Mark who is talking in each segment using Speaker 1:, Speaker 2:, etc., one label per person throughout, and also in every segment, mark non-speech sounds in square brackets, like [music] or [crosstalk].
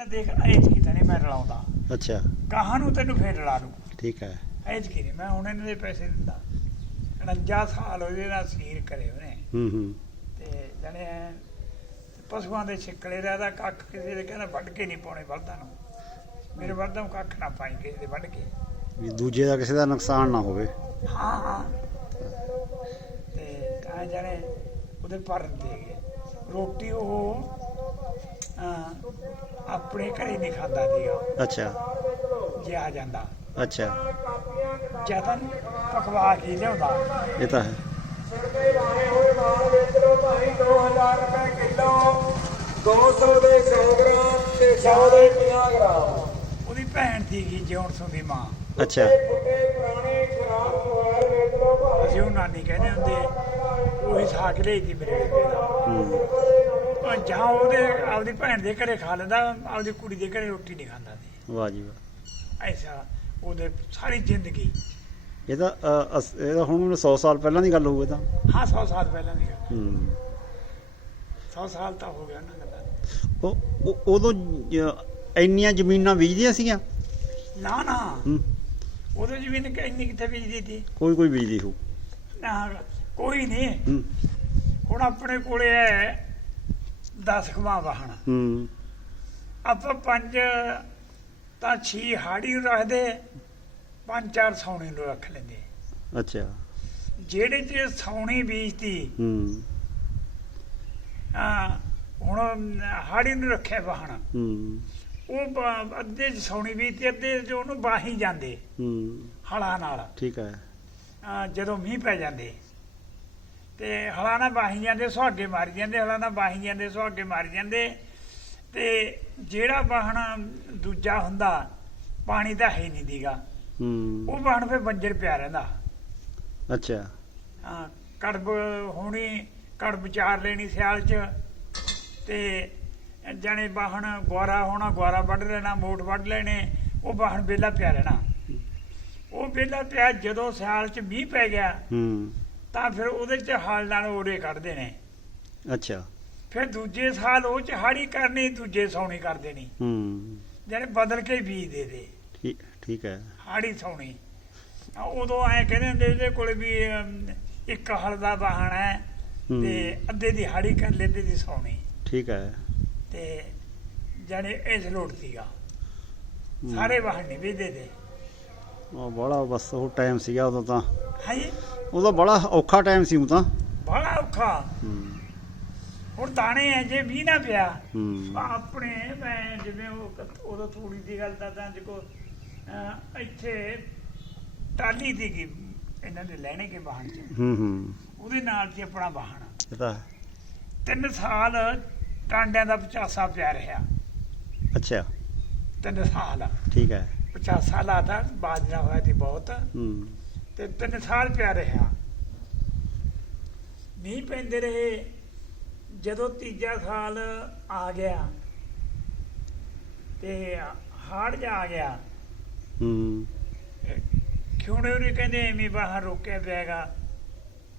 Speaker 1: ਕਹਿੰਦਾ ਦੇਖ ਐਤਕੀ ਤਾਂ ਨਹੀਂ ਮੈਂ ਰਲਾਉਂਦਾ।
Speaker 2: ਅੱਛਾ।
Speaker 1: ਗਾਹਾਂ ਨੂੰ ਤੈਨੂੰ ਫੇਰ ਰਲਾ ਲੂ
Speaker 2: ਠੀਕ ਹੈ।
Speaker 1: ਐਤਕੀ ਨਹੀਂ ਮੈਂ ਹੁਣ ਇਹਨਾਂ ਦੇ ਪੈਸੇ ਦਿੰਦਾ। 49 ਸਾਲ ਹੋਏ ਇਹਦਾ ਸੀਰ ਕਰੇ ਉਹਨੇ।
Speaker 2: ਹੂੰ ਹੂੰ।
Speaker 1: ਤੇ ਜਣੇ ਪਸ਼ੂਆਂ ਦੇ ਛਿੱਕਲੇ ਦਾ ਇਹਦਾ ਕੱਖ ਕਿਸੇ ਦੇ ਕਹਿੰਦਾ ਵੱਢ ਕੇ ਨਹੀਂ ਪਾਉਣੇ ਬਲਦਾਂ ਨੂੰ। ਮੇਰੇ ਬਲਦਾਂ ਨੂੰ ਕੱਖ ਨਾ ਪਾਈ ਕਿਸੇ ਦੇ ਵੱਢ ਕੇ।
Speaker 2: ਵੀ ਦੂਜੇ ਦਾ ਕਿਸੇ ਦਾ ਨੁਕਸਾਨ ਨਾ ਹੋਵੇ।
Speaker 1: ਹਾਂ ਹਾਂ। ਤੇ ਆ ਜਣੇ ਉਹਦੇ ਭਰਨ ਦੇ ਗਏ ਰੋਟੀ ਉਹ ਆਪਣੇ ਘਰੇ ਨਹੀਂ ਖਾਂਦਾ ਸੀਗਾ।
Speaker 2: ਅੱਛਾ।
Speaker 1: ਜੇ ਆ ਜਾਂਦਾ।
Speaker 2: ਅੱਛਾ।
Speaker 1: ਜਤਨ ਪਕਵਾ ਕੇ ਲਿਆਉਂਦਾ।
Speaker 2: ਇਹ ਤਾਂ ਹੈ।
Speaker 3: ਸੜਕੇ ਵਾਹੇ ਹੋਏ ਮਾਲ ਵੇਚ ਲੋ ਭਾਈ 2000 ਰੁਪਏ ਕਿਲੋ 200 ਦੇ 100 ਗ੍ਰਾਮ ਤੇ 100 ਦੇ 50 ਗ੍ਰਾਮ
Speaker 1: ਉਹਦੀ ਭੈਣ ਸੀਗੀ ਜਿਉਣ ਸੁੰਦੀ ਮਾਂ।
Speaker 2: ਅੱਛਾ।
Speaker 3: ਇਹ ਫੁੱਟੇ ਪੁਰਾਣੇ ਖਰਾਬ ਮੋਬਾਈਲ ਵੇਚ ਲੋ ਭਾਈ
Speaker 1: ਅਸੀਂ ਉਹ ਨਾਨੀ ਕਹਿੰਦੇ ਹੁੰਦੇ ਉਹੀ ਸਾਕ ਲਈ ਸੀ ਮੇਰੇ ਬੇਬੇ ਦਾ।
Speaker 2: ਹੂੰ।
Speaker 1: ਉਹ ਜਾਂ ਉਹਦੇ ਆਪਦੀ ਭੈਣ ਦੇ ਘਰੇ ਖਾ ਲੈਂਦਾ ਆਪਦੀ ਕੁੜੀ ਦੇ ਘਰੇ ਰੋਟੀ ਨਹੀਂ ਖਾਂਦਾ ਸੀ।
Speaker 2: ਵਾਹ ਜੀ ਵਾਹ।
Speaker 1: ਐਸਾ ਉਹਦੇ ਸਾਰੀ ਜ਼ਿੰਦਗੀ।
Speaker 2: ਇਹ ਤਾਂ ਅ, ਅਸ- ਇਹ ਤਾਂ ਹੁਣ 100 ਸਾਲ ਪਹਿਲਾਂ ਦੀ ਗੱਲ ਹੋਊ ਇਹ ਤਾਂ।
Speaker 1: ਹਾਂ 100 ਸਾਲ ਪਹਿਲਾਂ ਦੀ ਗੱਲ।
Speaker 2: ਹੂੰ।
Speaker 1: 100 ਸਾਲ ਤਾਂ ਹੋ ਗਿਆ ਨਾ ਗੱਲਾਂ ਨੂੰ।
Speaker 2: ਉਹ ਉਹ- ਉਦੋਂ ਜ- ਇੰਨੀਆਂ ਜ਼ਮੀਨਾਂ ਬੀਜਦੀਆਂ ਸੀਗੀਆਂ?
Speaker 1: ਨਾ ਨਾ।
Speaker 2: ਹੂੰ।
Speaker 1: ਉਦੋਂ ਜ਼ਮੀਨ ਕਿ- ਇੰਨੀ ਕਿੱਥੇ ਬੀਜਦੀ ਸੀ?
Speaker 2: ਕੋਈ ਕੋਈ ਬੀਜਦੀ ਹੋ
Speaker 1: ਨਾ ਕੋਈ ਨਹੀਂ।
Speaker 2: ਹੂੰ।
Speaker 1: ਹੁਣ ਆਪਣੇ ਕੋਲੇ ਹੈ 10 ਖਵਾ ਵਾਹਣ।
Speaker 2: ਹੂੰ।
Speaker 1: ਆਪਾਂ ਪੰਜ ਤਾਂ ਛੀ ਹਾੜੀ ਨੂੰ ਰੱਖਦੇ ਪੰਜ ਚਾਰ ਸੌਣੀ ਨੂੰ ਰੱਖ ਲੈਂਦੇ।
Speaker 2: ਅੱਛਾ।
Speaker 1: ਜਿਹੜੇ ਚ ਸੌਣੀ ਬੀਜਤੀ
Speaker 2: ਹੂੰ।
Speaker 1: ਆ ਹੁਣ ਹਾੜੀ ਨੂੰ ਰੱਖਿਆ ਵਾਹਣ।
Speaker 2: ਹੂੰ।
Speaker 1: ਉਹ ਅੱਧੇ ਚ ਸੌਣੀ ਬੀਜਤੀ ਅੱਧੇ ਚ ਉਹਨੂੰ ਬਾਹੀ ਜਾਂਦੇ।
Speaker 2: ਹੂੰ।
Speaker 1: ਹਲਾਂ ਨਾਲ।
Speaker 2: ਠੀਕ ਹੈ।
Speaker 1: ਆ, ਜਦੋਂ ਮੀਂਹ ਪੈ ਜਾਂਦੇ। ਤੇ ਹਲਾਂ ਬਾਹੀ ਜਾਂਦੇ ਸੁਹਾਗੇ ਮਾਰੀ ਜਾਂਦੇ ਹਲਾਂ ਬਾਹੀ ਜਾਂਦੇ ਸੁਹਾਗੇ ਮਾਰੀ ਜਾਂਦੇ। ਤੇ ਜਿਹੜਾ ਵਾਹਣ ਦੂਜਾ ਹੁੰਦਾ ਪਾਣੀ ਤਾਂ ਹੈ ਨਹੀਂ ਦੀਗਾ।
Speaker 2: ਹੂੰ।
Speaker 1: ਉਹ ਵਾਹਣ ਫੇ ਬੰਜਰ ਪਿਆ ਰਹਿੰਦਾ।
Speaker 2: ਅੱਛਾ।
Speaker 1: ਹਾਂ ਕੜਬ ਹੋਣੀ ਕੜਬ ਚਾਰ ਲੈਣੀ ਸਿਆਲ ਚ ਤੇ ਜਾਣੇ ਵਾਹਣ ਗੁਆਰਾ ਹੋਣਾ ਗੁਆਰਾ ਵੱਢ ਲੈਣਾ ਮੋਟ ਵੱਢ ਲੈਣੇ ਉਹ ਵਾਹਣ ਬੇਲਾ ਪਿਆ ਰਹਿਣਾ। ਉਹ ਬੇਲਾ ਪਿਆ ਜਦੋਂ ਸਿਆਲ ਚ ਮੀਂਹ ਪੈ ਗਿਆ।
Speaker 2: ਹੂੰ।
Speaker 1: ਤਾਂ ਫਿਰ ਉਹਦੇ ਚ ਹਲ ਨਾਲ ਓਰੇ ਕੱਢਦੇ ਨੇ।
Speaker 2: ਅੱਛਾ।
Speaker 1: ਫਿਰ ਦੂਜੇ ਸਾਲ ਉਹ ਚ ਹਾੜੀ ਕਰਨੀ ਦੂਜੇ ਸੌਣੀ ਕਰ ਦੇਣੀ।
Speaker 2: ਹੂੰ।
Speaker 1: ਜਾਣੇ ਬਦਲ ਕੇ ਬੀਜ ਦੇ ਦੇ।
Speaker 2: ਠੀਕ ਠੀਕ ਹੈ।
Speaker 1: ਹਾੜੀ ਸੌਣੀ। ਉਦੋਂ ਐ ਕਹਿੰਦੇ ਹੁੰਦੇ ਇਹਦੇ ਕੋਲੇ ਵੀ ਇੱਕ ਹਲ ਦਾ ਵਾਹਣ ਹੈ। ਤੇ ਅੱਧੇ ਦੀ ਹਾੜੀ ਕਰ ਲੈਂਦੇ ਦੀ ਸੌਣੀ।
Speaker 2: ਠੀਕ ਹੈ।
Speaker 1: ਤੇ ਜਾਣੇ ਇਸ ਲੋਟ ਸੀਗਾ। ਸਾਰੇ ਵਾਹਣ ਨਹੀਂ ਵੇਚਦੇ ਤੇ।
Speaker 2: ਉਹ ਬੜਾ ਬਸ ਉਹ ਟਾਈਮ ਸੀਗਾ ਉਦੋਂ ਤਾਂ।
Speaker 1: ਹਾਂਜੀ।
Speaker 2: ਉਹਦਾ ਬੜਾ ਔਖਾ ਟਾਈਮ ਸੀ ਉਹ ਤਾਂ।
Speaker 1: ਬੜਾ ਔਖਾ। ਹੁਣ ਦਾਣੇ ਐ ਜੇ ਵੀ ਨਾ ਪਿਆ ਆਪਣੇ ਮੈਂ ਜਿਵੇਂ ਉਹ ਉਦੋਂ ਥੋੜੀ ਦੀ ਗੱਲ ਦਾ ਤਾਂ ਦੇਖੋ ਅਹ, ਇੱਥੇ ਟਾਲੀ ਦੀ ਕੀ ਇਹਨਾਂ ਦੇ ਲੈਣੇ ਕੇ ਵਾਹਣ ਚ।
Speaker 2: ਹੂੰ ਹੂੰ।
Speaker 1: ਉਹਦੇ ਨਾਲ ਸੀ ਆਪਣਾ ਵਾਹਣ।
Speaker 2: ਇਹ ਤਾਂ ਹੈ।
Speaker 1: ਤਿੰਨ ਸਾਲ ਟਾਂਡਿਆਂ ਦਾ ਪਚਾਸਾ ਪਿਆ ਰਿਹਾ।
Speaker 2: ਅੱਛਾ।
Speaker 1: ਤਿੰਨ ਸਾਲ।
Speaker 2: ਠੀਕ ਹੈ।
Speaker 1: ਪਚਾਸਾ ਲਾਤਾ ਬਾਜਰਾ ਹੋਇਆ ਸੀ ਬਹੁਤ।
Speaker 2: ਹੂੰ।
Speaker 1: ਤੇ ਤਿੰਨ ਸਾਲ ਪਿਆ ਰਿਹਾ। ਨਹੀਂ ਪੈਂਦੇ ਰਹੇ ਜਦੋਂ ਤੀਜਾ ਸਾਲ ਆ ਗਿਆ ਤੇ ਹਾੜ ਜਾ ਆ ਗਿਆ।
Speaker 2: ਹੂੰ।
Speaker 1: ਕਿਉਂ ਨੇ ਉਹਨੇ ਕਹਿੰਦੇ ਐਵੇਂ ਬਾਹਰ ਰੋਕਿਆ ਪਿਆਗਾ।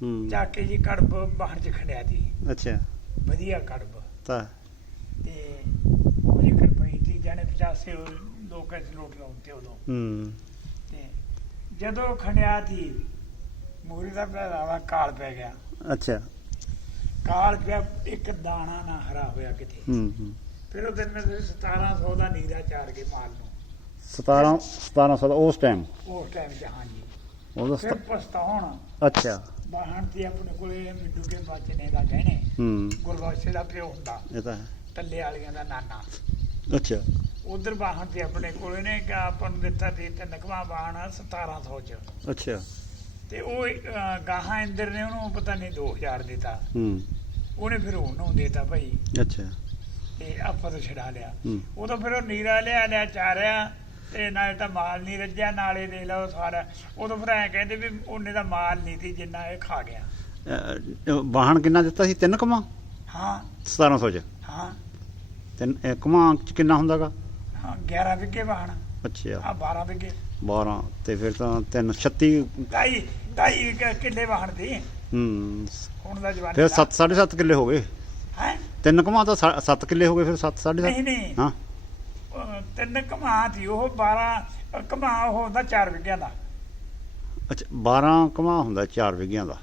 Speaker 2: ਹੂੰ।
Speaker 1: ਜਾ ਕੇ ਜੀ ਕੜਬ ਬਾਹਰ ਚ ਖੜਿਆ ਦੀ
Speaker 2: ਅੱਛਾ।
Speaker 1: ਵਧੀਆ ਕੜਬ।
Speaker 2: ਤਾਂ।
Speaker 1: ਤੇ ਉਹ ਜੇ ਕੜਬਈ ਤੀ ਜਾਣੇ 85 ਲੋਕ ਇਸ ਲੋਟ ਲਾਉਂਦੇ ਉਦੋਂ।
Speaker 2: ਹੂੰ।
Speaker 1: ਤੇ ਜਦੋਂ ਖੜਿਆ ਦੀ ਮੂਰੀ ਦਾ ਪਹਿਰਾਵਾ ਕਾਲ ਪੈ ਗਿਆ।
Speaker 2: ਅੱਛਾ।
Speaker 1: ਕਾਲ ਪਿਆ ਇੱਕ ਦਾਣਾ ਨਾ ਹਰਾ ਹੋਇਆ ਕਿਤੇ।
Speaker 2: ਹੂੰ ਹੂੰ।
Speaker 1: ਫਿਰ ਉਹ ਦਿਨ ਮੈਂ 1700 ਦਾ ਨੀਰਾ ਚਾਰ ਕੇ ਮਾਲ ਨੂੰ।
Speaker 2: 17 1700 ਦਾ ਉਸ ਟਾਈਮ
Speaker 1: ਉਸ ਟਾਈਮ ਚ ਹਾਂਜੀ।
Speaker 2: ਉਹਦਾ
Speaker 1: ਫਿਰ
Speaker 2: ਸਤ-
Speaker 1: ਪਛਤਾਉਣ।
Speaker 2: ਅੱਛਾ।
Speaker 1: ਬਾਹਣ ਤੇ ਆਪਣੇ ਕੋਲੇ ਮਿੱਡੂ ਕੇ ਬਚਨੇ ਦਾ ਗਹਿਣੇ।
Speaker 2: ਹੂੰ।
Speaker 1: ਗੁਰਬਖਸ਼ ਦਾ ਪਿਓ ਹੁੰਦਾ।
Speaker 2: ਇਹ ਤਾਂ ਹੈ।
Speaker 1: ਟੱਲੇ ਵਾਲੀਆਂ ਦਾ ਨਾਨਾ।
Speaker 2: ਅੱਛਾ।
Speaker 1: ਉਧਰ ਬਾਹਣ ਤੇ ਆਪਣੇ ਕੋਲੇ ਨੇ ਕਿ ਆਪਾਂ ਨੂੰ ਦਿੱਤਾ ਸੀ ਤੇ ਨਕਵਾ ਬਾਹਣ 1700 ਚ।
Speaker 2: ਅੱਛਾ।
Speaker 1: ਤੇ ਉਹ ਅਹ, ਗਾਹਾਂ ਇੰਦਰ ਨੇ ਉਹਨੂੰ ਪਤਾ ਨਹੀਂ 2000 ਦਿੱਤਾ।
Speaker 2: ਹੂੰ।
Speaker 1: ਉਹਨੇ ਫਿਰ ਉਹਨੂੰ ਦੇਤਾ ਭਾਈ।
Speaker 2: ਅੱਛਾ।
Speaker 1: ਤੇ ਆਪਾਂ ਤੋਂ ਛਡਾ ਲਿਆ।
Speaker 2: ਹੂੰ।
Speaker 1: ਉਦੋਂ ਫਿਰ ਉਹ ਨੀਰਾ ਲਿਆ ਲਿਆ ਚਾਰਿਆ ਤੇ ਨਾਲੇ ਤਾਂ ਮਾਲ ਨਹੀਂ ਰੱਜਿਆ ਨਾਲੇ ਦੇ ਲਓ ਸਾਰਾ। ਉਦੋਂ ਫਿਰ ਐ ਕਹਿੰਦੇ ਵੀ ਉਹਨੇ ਦਾ ਮਾਲ ਨਹੀਂ ਸੀ ਜਿੰਨਾ ਇਹ ਖਾ ਗਿਆ।
Speaker 2: ਅਹ, ਵਾਹਣ ਕਿੰਨਾ ਦਿੱਤਾ ਸੀ? ਤਿੰਨ ਕਮਾ?
Speaker 1: ਹਾਂ।
Speaker 2: 1700 ਚ।
Speaker 1: ਹਾਂ।
Speaker 2: ਤਿੰਨ ਕਮਾ ਚ ਕਿੰਨਾ ਹੁੰਦਾਗਾ?
Speaker 1: ਹਾਂ 11 ਵਿਗੇ ਵਾਹਣ।
Speaker 2: ਅੱਛਾ।
Speaker 1: ਆ 12 ਵਿਗੇ
Speaker 2: 12 ਤੇ ਫਿਰ ਤਾਂ 3 36
Speaker 1: ਢਾਈ ਢਾਈ ਕ- ਕਿੱਲੇ ਵਾਹਣ ਦੀ।
Speaker 2: ਹੂੰ।
Speaker 1: ਹੁਣ ਦਾ ਜਵਾਨੀ
Speaker 2: ਫਿਰ 7 7.5 ਕਿੱਲੇ ਹੋ ਗਏ।
Speaker 1: ਹੈ?
Speaker 2: ਤਿੰਨ ਕਮਾ ਤਾਂ 7 ਕਿੱਲੇ ਹੋ ਗਏ ਫਿਰ 7 7.5
Speaker 1: ਨਹੀਂ ਨਹੀਂ।
Speaker 2: ਹਾਂ।
Speaker 1: ਤਿੰਨ ਘਮਾ ਸੀ ਉਹ 12 ਘਮਾ ਉਹ ਹੁੰਦਾ 4 ਵਿਗਿਆਂ ਦਾ।
Speaker 2: ਅੱਛਾ 12 ਕਮਾ ਹੁੰਦਾ 4 ਵਿਗਿਆਂ ਦਾ।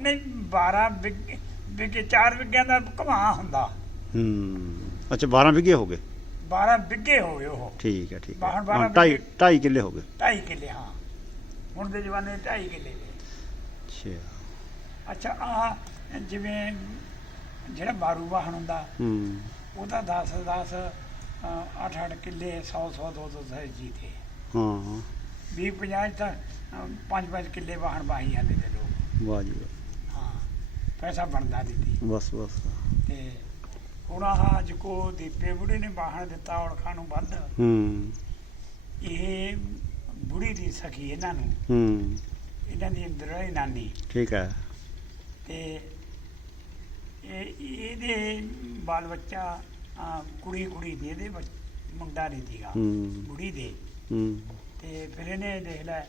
Speaker 1: ਨਹੀਂ 12 ਵਿਗੇ ਵਿਗੇ 4 ਵਿਗਿਆਂ ਦਾ ਘਮਾ ਹੁੰਦਾ।
Speaker 2: ਹੂੰ। ਅੱਛਾ 12 ਵਿਗੇ ਹੋ ਗਏ।
Speaker 1: 12 ਵਿਗੇ ਹੋ ਗਏ ਉਹ।
Speaker 2: ਠੀਕ ਹੈ ਠੀਕ ਹੈ।
Speaker 1: ਬਾਹਰ-
Speaker 2: ਹਾਂ, ਢਾਈ। ਢਾਈ ਕਿੱਲੇ ਹੋ ਗਏ।
Speaker 1: 2.5 ਕਿੱਲੇ ਹਾਂ। ਹੁਣ ਦੇ ਜਵਾਨੇ 2.5 ਕਿੱਲੇ ਨੇ।
Speaker 2: ਅੱਛਾ।
Speaker 1: ਅੱਛਾ ਆ ਜਿਵੇਂ ਜਿਹੜਾ ਬਾਰੂ ਵਾਹਣ ਹੁੰਦਾ
Speaker 2: ਹੂੰ।
Speaker 1: ਉਹਦਾ 10 10 8 8 ਕਿੱਲੇ 100 100 200 200 ਜੀ ਤੇ
Speaker 2: ਹਾਂ।
Speaker 1: 20 50 ਤਾਂ 5 5 ਕਿੱਲੇ ਵਾਹਣ ਵਾਹੀ ਜਾਂਦੇ ਤੇ ਲੋਕ।
Speaker 2: ਵਾਹ ਜੀ ਵਾਹ।
Speaker 1: ਹਾਂ ਪੈਸਾ ਬਣਦਾ ਨਹੀਂ। ਸੀ
Speaker 2: ਬਸ ਬਸ।
Speaker 1: ਤੇ ਹੁਣ ਆਹ ਅੱਜ ਕੋ ਦੀਪੇ ਬੁੜੀ ਨੇ ਵਾਹਣ ਦਿੱਤਾ ਔਲਖਾਂ ਨੂੰ ਵੱਧ।
Speaker 2: ਹੂੰ।
Speaker 1: ਇਹ ਬੁੜੀ ਦੀ ਸਖੀ ਇਹਨਾਂ ਨੂੰ।
Speaker 2: ਹੂੰ।
Speaker 1: ਇਹਨਾਂ ਦੀ ਇੰਦਰਾ ਦੀ ਨਾਨੀ।
Speaker 2: ਠੀਕ ਹੈ
Speaker 1: ਤੇ ਇਹ ਇਹਦੇ ਬਾਲ ਬੱਚਾ ਕੁੜੀ ਕੁੜੀ ਦੇ ਬੱਚ- ਮੁੰਡਾ ਨਹੀਂ ਸੀਗਾ।
Speaker 2: ਹੂੰ।
Speaker 1: ਬੁੜੀ ਦੇ।
Speaker 2: ਹੂੰ।
Speaker 1: ਤੇ ਫਿਰ ਇਹਨੇ ਦੇਖ ਲੈ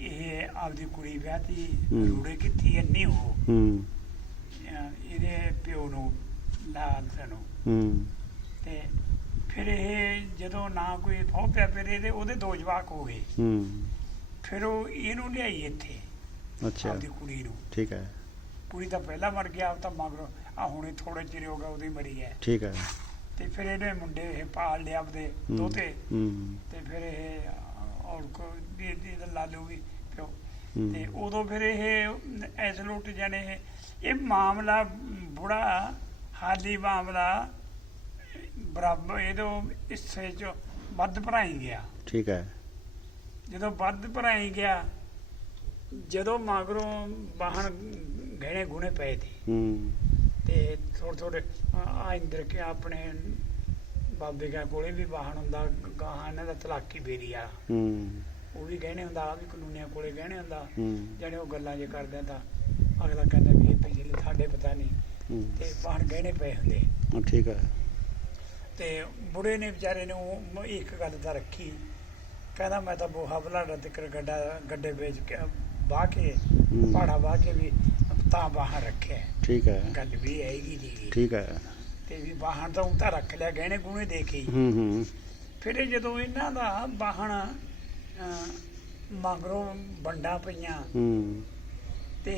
Speaker 1: ਇਹ ਆਪਦੀ ਕੁੜੀ ਵਿਆਹਤੀ। ਰੂੜੇ ਕਿੱਥੀ ਇੰਨੀ ਹੋ।
Speaker 2: ਹੂੰ
Speaker 1: ਇਹਦੇ ਪਿਓ ਨੂੰ
Speaker 2: ਹੂੰ।
Speaker 1: ਤੇ ਫਿਰ ਇਹ ਜਦੋਂ ਨਾ ਕੋਈ ਥੋ ਪਿਆ ਫਿਰ ਇਹਦੇ ਉਹਦੇ ਦੋ ਜਵਾਕ ਹੋ ਗਏ।
Speaker 2: ਹੂੰ।
Speaker 1: ਫਿਰ ਉਹ ਇਹਨੂੰ ਲਿਆਈ ਇੱਥੇ
Speaker 2: ਅੱਛਾ।
Speaker 1: ਆਪਦੀ ਕੁੜੀ ਨੂੰ।
Speaker 2: ਠੀਕ ਹੈ।
Speaker 1: ਕੁੜੀ ਤਾਂ ਪਹਿਲਾਂ ਮਰ ਗਿਆ ਉਹ ਤਾਂ ਮਗਰੋਂ ਆ ਹੁਣੇ ਥੋੜੇ ਚਿਰ ਹੋ ਗਿਆ ਉਹਦੀ ਮਰੀ ਹੈ।
Speaker 2: ਠੀਕ ਹੈ।
Speaker 1: ਤੇ ਫਿਰ ਇਹਨੇ ਮੁੰਡੇ ਇਹ ਪਾਲ ਲਿਆ ਆਪਦੇ ਦੋਤੇ।
Speaker 2: ਹੂੰ।
Speaker 1: ਤੇ ਫਿਰ ਇਹ ਔਰ ਕੋ ਦੀ ਦੀ ਲਾਲੂ ਵੀ ਪਿਓ। ਤੇ ਉਦੋਂ ਫਿਰ ਇਹ ਐਸ ਲੁੱਟ ਜਾਣੇ ਇਹ ਇਹ ਮਾਮਲਾ ਬੁੜਾ ਹਾਲੀ ਮਾਮਲਾ ਬਰਾਬਰ ਇਹਦੋਂ ਹਿੱਸੇ ਚ ਵੱਧ ਭਰਾਈ ਗਿਆ।
Speaker 2: ਠੀਕ ਹੈ।
Speaker 1: ਜਦੋਂ ਵੱਧ ਭਰਾਈ ਗਿਆ ਜਦੋਂ ਮਗਰੋਂ ਬਾਹਣ ਗਹਿਣੇ ਗੁਣੇ ਪਏ ਤੇ।
Speaker 2: ਹੂੰ।
Speaker 1: ਤੇ ਥੋੜੇ ਥੋੜੇ ਆ ਇੰਦਰ ਕੇ ਆਪਣੇ ਬਾਬੇ ਕਾ ਕੋਲੇ ਵੀ ਵਾਹਣ ਹੁੰਦਾ ਗਾਹਾਂ ਇਹਨਾਂ ਦਾ ਤਲਾਕੀ ਬੇਰੀ ਆ
Speaker 2: ਹੂੰ।
Speaker 1: ਉਹ ਵੀ ਗਹਿਣੇ ਹੁੰਦਾ ਆ ਵੀ ਕਾਨੂੰਨੀਆਂ ਕੋਲੇ ਗਹਿਣੇ ਹੁੰਦਾ। ਜਿਹੜੇ ਉਹ ਗੱਲਾਂ ਜੇ ਕਰਦੇ ਤਾਂ ਅਗਲਾ ਕਹਿੰਦਾ ਵੀ ਇਹ ਪਿਛਲੇ ਸਾਡੇ ਪਤਾ ਨਹੀਂ। ਤੇ ਵਾਹਣ ਗਹਿਣੇ ਪਏ ਹੁੰਦੇ।
Speaker 2: ਹਾਂ, ਠੀਕ ਹੈ
Speaker 1: ਤੇ ਬੁੜੇ ਨੇ ਵਿਚਾਰੇ ਨੇ ਉਹ ਇੱਕ ਗੱਲ ਤਾਂ ਰੱਖੀ। ਕਹਿੰਦਾ ਮੈਂ ਤਾਂ ਬੋਹਾ ਬਲਾੜਾ ਤੇ ਗੱਡਾ ਗੱਡੇ ਵੇਚ ਕੇ ਬਾਹ ਕੇ। ਪਹਾੜਾ ਬਾਹ ਕੇ ਵੀ ਤਾਂ ਬਾਹਰ ਰੱਖਿਆ।
Speaker 2: ਠੀਕ ਹੈ
Speaker 1: ਗੱਲ ਵੀ ਹੈਗੀ ਜੀ।
Speaker 2: ਠੀਕ ਹੈ
Speaker 1: ਤੇ ਵੀ ਬਾਹਣ ਤਾਂ ਉਹ ਤਾਂ ਰੱਖ ਲਿਆ ਗਹਿਣੇ ਗੁਣੇ ਦੇ ਕੇ। ਹੀ
Speaker 2: ਹੂੰ। ਹੂੰ
Speaker 1: ਫਿਰ ਜਦੋਂ ਇਹਨਾਂ ਦਾ ਬਾਹਣ ਮਗਰੋਂ ਵੰਡਾ ਪਈਆਂ
Speaker 2: ਹੂੰ।
Speaker 1: ਤੇ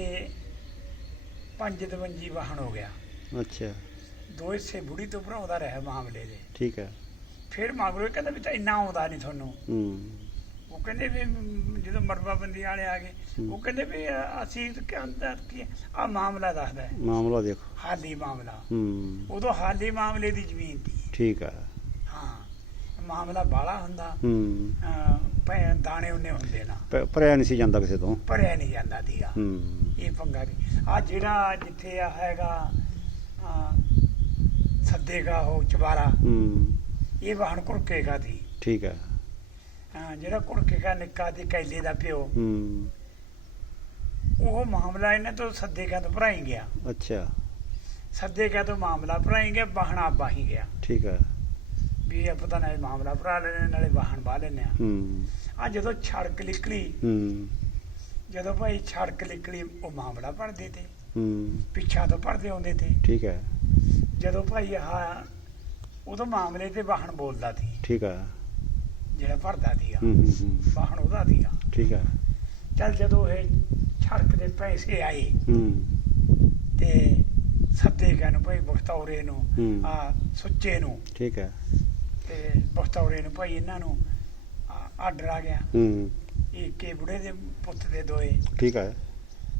Speaker 1: ਪੰਜ ਦਵੰਜੀ ਵਾਹਣ ਹੋ ਗਿਆ।
Speaker 2: ਅੱਛਾ।
Speaker 1: ਦੋ ਹਿੱਸੇ ਬੁੜੀ ਤੋਂ ਭਰਾਉਂਦਾ ਰਿਹਾ ਮਾਮਲੇ ਦੇ।
Speaker 2: ਠੀਕ ਹੈ।
Speaker 1: ਫਿਰ ਮਗਰੋਂ ਇਹ ਕਹਿੰਦਾ ਵੀ ਤਾਂ ਇੰਨਾ ਆਉਂਦਾ ਨਹੀਂ ਤੁਹਾਨੂੰ।
Speaker 2: ਹੂੰ।
Speaker 1: ਉਹ ਕਹਿੰਦੇ ਵੀ ਜਦੋਂ ਮਰਬਾ ਬੰਦੀ ਵਾਲੇ ਆ ਗਏ। ਉਹ ਕਹਿੰਦੇ ਵੀ ਅਸੀਂ ਅੰਦਰ ਕੀ ਆ ਮਾਮਲਾ ਦੱਸਦਾ ਹੈ।
Speaker 2: ਮਾਮਲਾ ਦੇਖੋ।
Speaker 1: ਹਾਲੀ ਮਾਮਲਾ।
Speaker 2: ਹੂੰ।
Speaker 1: ਉਦੋਂ ਹਾਲੀ ਮਾਮਲੇ ਦੀ ਜ਼ਮੀਨ ਸੀ।
Speaker 2: ਠੀਕ ਹੈ।
Speaker 1: ਹਾਂ। ਮਾਮਲਾ ਬਾਲਾ ਹੁੰਦਾ।
Speaker 2: ਹੂੰ।
Speaker 1: ਭੈ ਦਾਣੇ ਉਹਨੇ ਹੁੰਦੇ ਨਾ।
Speaker 2: ਭਰਿਆ ਨਹੀਂ ਸੀ ਜਾਂਦਾ ਕਿਸੇ ਤੋਂ।
Speaker 1: ਭਰਿਆ ਨਹੀਂ ਜਾਂਦਾ ਦੀਗਾ
Speaker 2: ਹੂੰ।
Speaker 1: ਇਹ ਪੰਗਾ ਵੀ ਆ ਜਿਹੜਾ ਜਿੱਥੇ ਆ ਹੈਗਾ ਆ, ਸੱਦੇਗਾ ਉਹ ਚਵਾਰਾ
Speaker 2: ਹੂੰ।
Speaker 1: ਇਹ ਵਾਹਣ ਕੁਰਕੇਗਾ ਦੀ।
Speaker 2: ਠੀਕ ਹੈ।
Speaker 1: ਅਹ, ਜਿਹੜਾ ਕੁਰਕੇਗਾ ਨਿੱਕਾ ਦੀ ਕੈਲੇ ਦਾ ਪਿਓ।
Speaker 2: ਹੂੰ।
Speaker 1: ਉਹ ਮਾਮਲਾ ਇਹਨਾਂ ਤੋਂ ਸੱਦੇਗਾ ਤੋਂ ਭਰਾਈ ਗਿਆ।
Speaker 2: ਅੱਛਾ।
Speaker 1: ਸੱਦੇਗਾ ਤੋਂ ਮਾਮਲਾ ਭਰਾਈ ਗਿਆ ਵਾਹਣਾ ਬਾਹੀ ਗਿਆ।
Speaker 2: ਠੀਕ ਹੈ।
Speaker 1: ਵੀ ਇਹ ਪਤਾ ਨਹੀਂ ਮਾਮਲਾ ਭਰਾ ਲੈਣੇ ਨਾਲੇ ਵਾਹਣ ਬਾਹ ਲੈਣੇ ਆ
Speaker 2: ਹੂੰ।
Speaker 1: ਆ ਜਦੋਂ ਛੜਕ ਨਿਕਲੀ
Speaker 2: ਹੂੰ।
Speaker 1: ਜਦੋਂ ਭਾਈ ਛੜਕ ਨਿਕਲੀ ਉਹ ਮਾਮਲਾ ਭਰਦੇ ਤੇ।
Speaker 2: ਹੂੰ।
Speaker 1: ਪਿੱਛਾ ਤੋਂ ਭਰਦੇ ਆਉਂਦੇ ਤੇ।
Speaker 2: ਠੀਕ ਹੈ।
Speaker 1: ਜਦੋਂ ਭਾਈ ਆਹ ਉਦੋਂ ਮਾਮਲੇ ਤੇ ਵਾਹਣ ਬੋਲਦਾ ਸੀ।
Speaker 2: ਠੀਕ ਹੈ।
Speaker 1: ਜਿਹੜਾ ਭਰਦਾ ਸੀਗਾ।
Speaker 2: ਹੂੰ ਹੂੰ
Speaker 1: ਵਾਹਣ ਉਹਦਾ ਸੀਗਾ।
Speaker 2: ਠੀਕ ਹੈ।
Speaker 1: ਚੱਲ ਜਦੋਂ ਇਹ ਛੜਕ ਦੇ ਪੈਸੇ ਆਏ
Speaker 2: ਹੂੰ।
Speaker 1: ਤੇ ਸੱਦੇ ਗਏ ਨੂੰ ਭਾਈ ਬਖਤੌਰੇ ਨੂੰ। ਆ ਸੁੱਚੇ ਨੂੰ।
Speaker 2: ਠੀਕ ਹੈ।
Speaker 1: ਤੇ ਬਖਤੌਰੇ ਨੂੰ ਭਾਈ ਇਹਨਾਂ ਨੂੰ ਆਰਡਰ ਆ ਗਿਆ।
Speaker 2: ਹੂੰ।
Speaker 1: ਇਹ ਕੇ ਬੁੜੇ ਦੇ ਪੁੱਤ ਦੇ ਦੋਏ।
Speaker 2: ਠੀਕ ਹੈ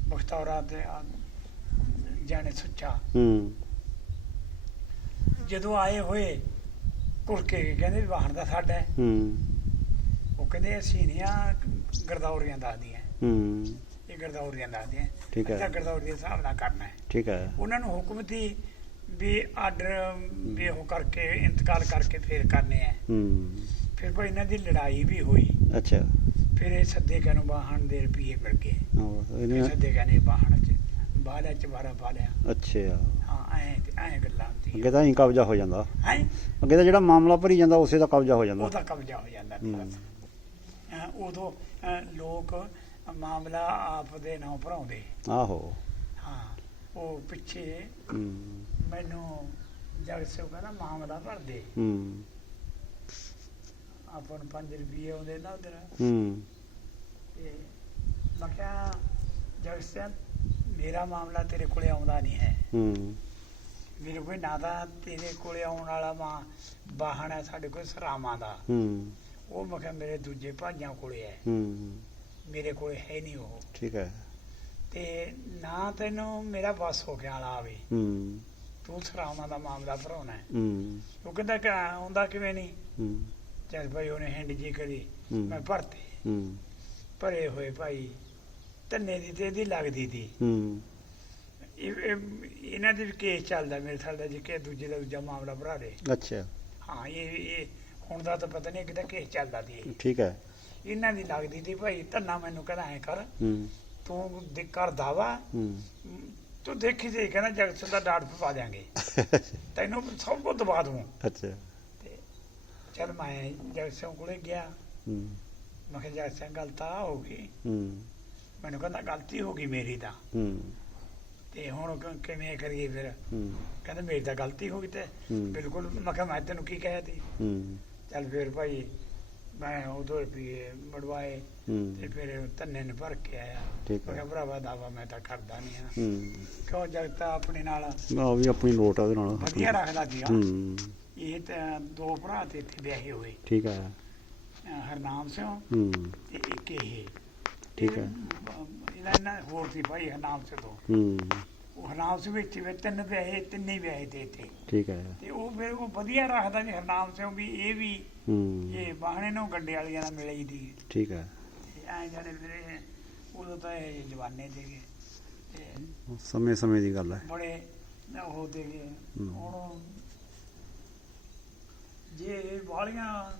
Speaker 1: ਬਖਤੌਰਾ ਤੇ ਆ ਜਾਣੇ ਸੁੱਚਾ।
Speaker 2: ਹੂੰ।
Speaker 1: ਜਦੋਂ ਆਏ ਹੋਏ ਕੁਰਕੇ ਕਹਿੰਦੇ ਵਾਹਣ ਦਾ ਸਾਡਾ ਹੈ। ਉਹ ਕਹਿੰਦੇ ਅਸੀਂ ਨਹੀਂ ਆ ਗਰਦੌਰੀਆਂ ਦੱਸਦੀਆਂ।
Speaker 2: ਹੂੰ।
Speaker 1: ਇਹ ਗਰਦੌਰੀਆਂ ਦੱਸਦੀਆਂ।
Speaker 2: ਠੀਕ ਹੈ।
Speaker 1: ਅੱਛਾ ਗਰਦੌਰੀ ਦੇ ਹਿਸਾਬ ਨਾਲ ਕਰਨਾ ਹੈ।
Speaker 2: ਠੀਕ ਹੈ
Speaker 1: ਉਹਨਾਂ ਨੂੰ ਹੁਕਮ ਸੀ ਵੀ ਆਰਡਰ ਵੀ ਉਹ ਕਰਕੇ ਇੰਤਕਾਲ ਕਰਕੇ ਫੇਰ ਕਰਨੇ ਆ।
Speaker 2: ਹੂੰ।
Speaker 1: ਫਿਰ ਭਾਈ ਇਹਨਾਂ ਦੀ ਲੜਾਈ ਵੀ ਹੋਈ।
Speaker 2: ਅੱਛਾ।
Speaker 1: ਫਿਰ ਇਹ ਸੱਦੇ ਕਨੂੰ ਵਾਹਣ ਦੇ ਰੁਪਏ ਮਿਲ ਗਏ। ਇਹ
Speaker 2: ਇਹਨੇ
Speaker 1: ਸੱਦੇ ਕਨੇ ਵਾਹਣ ਚ ਬਾਲਿਆ ਚ ਬਾਰਾ ਬਾਲਿਆ
Speaker 2: ਅੱਛਾ।
Speaker 1: ਹਾਂ ਐ ਐ ਗੱਲਾਂ ਹੁੰਦੀਆਂ।
Speaker 2: ਅੱਗੇ ਤਾਂ ਹੀ ਕਬਜ਼ਾ ਹੋ ਜਾਂਦਾ।
Speaker 1: ਹੈ?
Speaker 2: ਅੱਗੇ ਤਾਂ ਜਿਹੜਾ ਮਾਮਲਾ ਭਰੀ ਜਾਂਦਾ ਉਸੇ ਦਾ ਕਬਜ਼ਾ ਹੋ ਜਾਂਦਾ।
Speaker 1: ਉਹਦਾ ਕਬਜ਼ਾ ਹੋ ਜਾਂਦਾ
Speaker 2: ਹੂੰ।
Speaker 1: ਉਦੋਂ ਲੋਕ ਮਾਮਲਾ ਆਪ ਦੇ ਨਾਂ ਭਰਾਉਂਦੇ।
Speaker 2: ਆਹੋ।
Speaker 1: ਹਾਂ। ਉਹ ਪਿੱਛੇ
Speaker 2: ਹੂੰ।
Speaker 1: ਮੈਨੂੰ ਜਗ ਸੇ ਕਹਿੰਦਾ ਮਾਮਲਾ ਭਰਦੇ
Speaker 2: ਹੂੰ।
Speaker 1: 5 ਰੁਪਏ ਆਉਂਦੇ ਨਾ ਉਧਰ।
Speaker 2: ਹੂੰ।
Speaker 1: ਤੇ ਮੈਂ ਕਿਹਾ ਜਗ ਸਿੰਘ ਮੇਰਾ ਮਾਮਲਾ ਤੇਰੇ ਕੋਲੇ ਆਉਂਦਾ ਨਹੀਂ ਹੈ।
Speaker 2: ਹੂੰ।
Speaker 1: ਮੇਰੇ ਕੋਈ ਨਾ ਤਾਂ ਤੇਰੇ ਕੋਲੇ ਆਉਣ ਵਾਲਾ ਮਾਂ ਵਾਹਣ ਹੈ ਸਾਡੇ ਕੋਲ ਸਰਾਵਾਂ ਦਾ।
Speaker 2: ਹੂੰ।
Speaker 1: ਉਹ ਮੈਂ ਕਿਹਾ ਮੇਰੇ ਦੂਜੇ ਭਾਈਆਂ ਕੋਲੇ ਹੈ।
Speaker 2: ਹੂੰ।
Speaker 1: ਮੇਰੇ ਕੋਲੇ ਹੈ ਨਹੀਂ ਉਹ।
Speaker 2: ਠੀਕ ਹੈ।
Speaker 1: ਤੇ ਨਾ ਤੈਨੂੰ ਮੇਰਾ ਬਸ ਹੋ ਗਿਆ ਵਾਲਾ ਆਵੇ।
Speaker 2: ਹੂੰ।
Speaker 1: ਤੂੰ ਸਰਾਵਾਂ ਦਾ ਮਾਮਲਾ ਭਰਾਉਣਾ ਹੈ।
Speaker 2: ਹੂੰ।
Speaker 1: ਉਹ ਕਹਿੰਦਾ ਕਿ ਆਉਂਦਾ ਕਿਵੇਂ ਨਹੀਂ?
Speaker 2: ਹੂੰ।
Speaker 1: ਚੱਲ ਭਾਈ ਉਹਨੇ ਹੈਂਡ ਜੀ ਕਰੀ। ਮੈਂ ਭਰਤੇ।
Speaker 2: ਹੂੰ।
Speaker 1: ਭਰੇ ਹੋਏ ਭਾਈ ਧੰਨੇ ਦੀ ਤੇ ਇਹਦੀ ਲੱਗਦੀ ਦੀ।
Speaker 2: ਹੂੰ।
Speaker 1: ਇਹ- ਇਹ- ਇਹਨਾਂ ਦੇ ਵੀ ਕੇਸ ਚੱਲਦਾ ਮੇਰੇ ਦਾ ਜੇ ਕਿ ਦੂਜੇ ਦਾ ਦੂਜਾ ਮਾਮਲਾ ਭਰਾ ਦੇ।
Speaker 2: ਅੱਛਾ।
Speaker 1: ਹਾਂ ਇਹ ਇਹ ਹੁਣ ਦਾ ਤਾਂ ਪਤਾ ਨਹੀਂ ਕਿਤੇ ਕੇਸ ਚੱਲਦਾ ਦੀ।
Speaker 2: ਠੀਕ ਹੈ।
Speaker 1: ਇਹਨਾਂ ਦੀ ਲੱਗਦੀ ਦੀ ਭਾਈ ਧੰਨਾ ਮੈਨੂੰ ਕਹਿੰਦਾ ਐ ਕਰ।
Speaker 2: ਹੂੰ।
Speaker 1: ਤੂੰ ਦੇ ਕਰ ਦਾਵਾ।
Speaker 2: ਹੂੰ।
Speaker 1: ਤੂੰ ਦੇਖੀ ਜੇ ਕਹਿੰਦਾ ਜਗਤ ਦਾ ਡਾਟ ਪਵਾ ਦਿਆਂਗੇ। [laughs] ਤੈਨੂੰ ਸਭ ਕੁਝ ਦਵਾ ਦੂੰ।
Speaker 2: ਅੱਛਾ।
Speaker 1: ਤੇ ਚਲ ਮੈਂ ਜਗਤ ਸਿੰਘ ਕੋਲੇ ਗਿਆ। ਮੈਂ ਕਿਹਾ ਜਗਤ ਸਿੰਘ ਗੱਲ ਤਾਂ ਆਹ ਹੋ ਗਈ। ਮੈਨੂੰ ਕਹਿੰਦਾ ਗਲਤੀ ਹੋ ਗਈ ਮੇਰੀ ਤਾਂ। ਤੇ ਹੁਣ ਕਿਵੇਂ ਕਰੀਏ ਫਿਰ? ਕਹਿੰਦਾ ਮੇਰੀ ਤਾਂ ਗਲਤੀ ਹੋ ਗਈ ਤੇ। ਬਿਲਕੁਲ ਮੈਂ ਕਿਹਾ ਮੈਂ ਤੈਨੂੰ ਕੀ ਕਹਿਆ ਤੀ ਚੱਲ ਫਿਰ ਭਾਈ ਮੈਂ ਉਦੋਂ ਰੁਪਏ ਮੜਵਾਏ ਤੇ ਫਿਰ ਧੰਨੇ ਨੇ ਭਰ ਕੇ ਆਇਆ।
Speaker 2: ਠੀਕ ਹੈ।
Speaker 1: ਭਰਾਵਾ ਦਾਵਾ ਮੈਂ ਤਾਂ ਕਰਦਾ ਨਹੀਂ ਆ।
Speaker 2: ਹੂੰ।
Speaker 1: ਕਿਉਂ ਜਗਤਾ ਆਪਣੇ ਨਾਲ?
Speaker 2: ਆ ਵੀ ਆਪਣੀ ਲੋਟ ਆ ਉਹਦੇ ਨਾਲ।
Speaker 1: ਵਧੀਆ ਰੱਖਦਾ ਸੀ
Speaker 2: ਹੂੰ।
Speaker 1: ਇਹ ਤਾਂ ਦੋ ਭਰਾ ਤੇ ਇੱਥੇ ਵਿਆਹੇ ਹੋਏ।
Speaker 2: ਠੀਕ ਹੈ
Speaker 1: ਹਰਨਾਮ ਸਿੰਘ
Speaker 2: ਹੂੰ।
Speaker 1: ਤੇ ਇੱਕ ਇਹ।
Speaker 2: ਠੀਕ ਹੈ।
Speaker 1: ਇਹ- ਇਹਨਾਂ ਹੋਰ ਸੀ ਭਾਈ ਹਰਨਾਮ ਸਿੰਘ ਤੋਂ।
Speaker 2: ਹੂੰ।
Speaker 1: ਹਰਨਾਮ ਸਿੰਘ ਵਿੱਚ ਵੀ ਤਿੰਨ ਵਿਆਹੇ ਤਿੰਨੇ ਵਿਆਹੇ ਤੇ। ਇੱਥੇ
Speaker 2: ਠੀਕ ਹੈ।
Speaker 1: ਤੇ ਉਹ ਫਿਰ ਉਹ ਵਧੀਆ ਰੱਖਦਾ ਜੀ ਹਰਨਾਮ ਸਿੰਘ ਵੀ ਇਹ ਵੀ
Speaker 2: ਹੂੰ।
Speaker 1: ਇਹ ਬਾਹਣੇ ਨੂੰ ਗੱਡੇ ਵਾਲੀਆਂ ਨਾਲ ਮਿਲੀ ਦੀ।
Speaker 2: ਠੀਕ ਹੈ।
Speaker 1: ਐ ਫਿਰ ਇਹ- ਉਦੋਂ ਤਾਂ ਇਹ ਜਵਾਨੇ ਤੇ
Speaker 2: ਸਮੇਂ ਸਮੇਂ ਦੀ ਗੱਲ ਹੈ।
Speaker 1: ਬੜੇ ਉਹ
Speaker 2: ਹੂੰ।
Speaker 1: ਹੁਣ ਜੇ ਵਾਲੀਆਂ